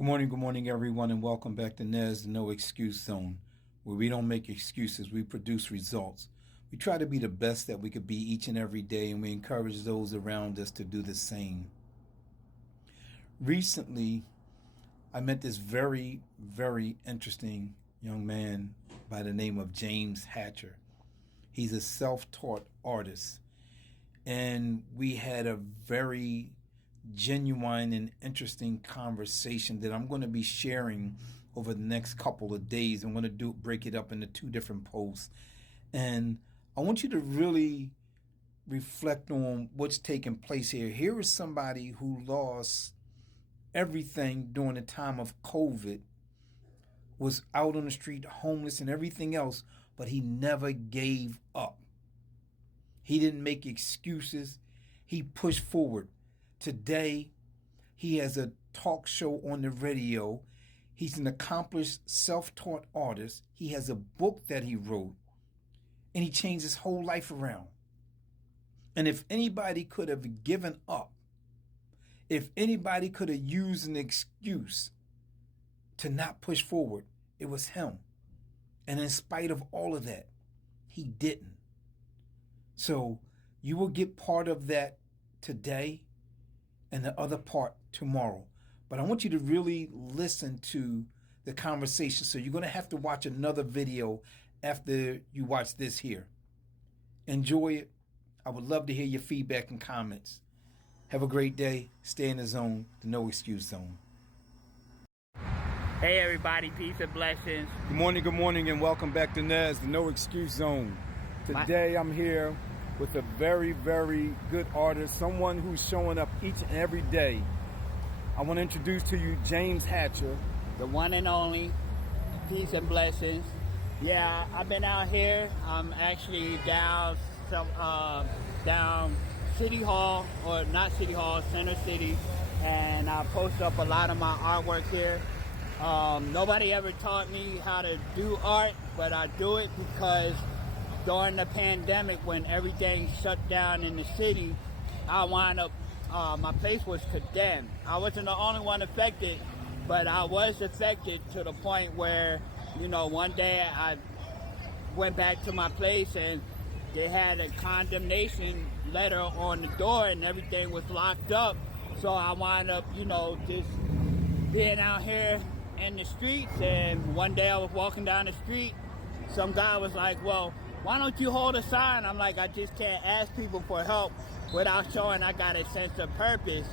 Good morning, everyone, and welcome back to Nez, the No Excuse Zone, where we don't make excuses, we produce results. We try to be the best that we could be each and every day, and we encourage those around us to do the same. Recently, I met this very interesting young man by the name of James Hatcher. He's a self taught artist, and we had a very genuine and interesting conversation that I'm going to be sharing over the next couple of days. I'm going to break it up into two different posts, and I want you to really reflect on what's taking place here. Here is somebody who lost everything during the time of COVID, was out on the street, homeless and everything else, but he never gave up. He didn't make excuses. He pushed forward. Today, he has a talk show on the radio. He's an accomplished self-taught artist. He has a book that he wrote, and he changed his whole life around. And if anybody could have given up, if anybody could have used an excuse to not push forward, it was him. And in spite of all of that, he didn't. So you will get part of that today and the other part tomorrow. But I want you to really listen to the conversation. So you're going to have to watch another video after you watch this here. Enjoy it. I would love to hear your feedback and comments. Have a great day. Stay in the zone, the No Excuse Zone. Hey everybody, peace and blessings. Good morning, and welcome back to Nez, the No Excuse Zone. Today I'm here with a very good artist, someone who's showing up each and every day. I want to introduce to you James Hatcher. The one and only, peace and blessings. Yeah, I've been out here. I'm actually down City Hall, or not City Hall, Center City, and I post up a lot of my artwork here. Nobody ever taught me how to do art, but I do it because during the pandemic, when everything shut down in the city, I wound up, my place was condemned. I wasn't the only one affected, but I was affected to the point where, one day I went back to my place and they had a condemnation letter on the door and everything was locked up. So I wound up, just being out here in the streets, and one day I was walking down the street, some guy was like, well, why don't you hold a sign? I'm like, I just can't ask people for help without showing I got a sense of purpose,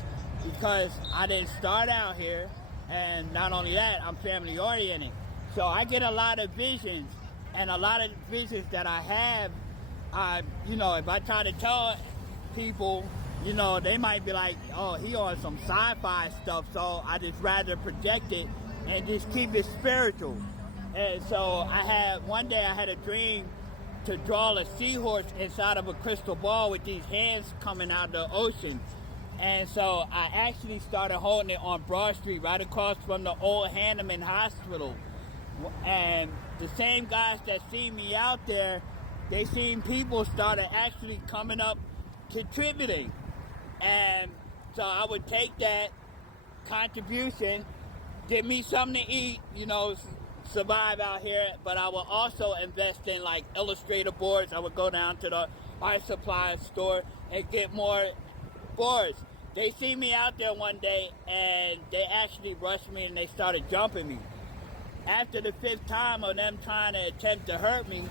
because I didn't start out here, and not only that, I'm family oriented. So I get a lot of visions, and a lot of visions that I have, if I try to tell people, they might be like, oh, he on some sci-fi stuff, so I just rather project it and just keep it spiritual. And so one day I had a dream to draw a seahorse inside of a crystal ball with these hands coming out of the ocean. And so I actually started holding it on Broad Street, right across from the old Hanneman Hospital. And the same guys that see me out there, they seen people started actually coming up contributing. And so I would take that contribution, get me something to eat, survive out here, but I will also invest in like Illustrator boards. I would go down to the art supply store and get more boards. They see me out there one day and they actually rushed me and they started jumping me. After the fifth time of them trying to attempt to hurt me,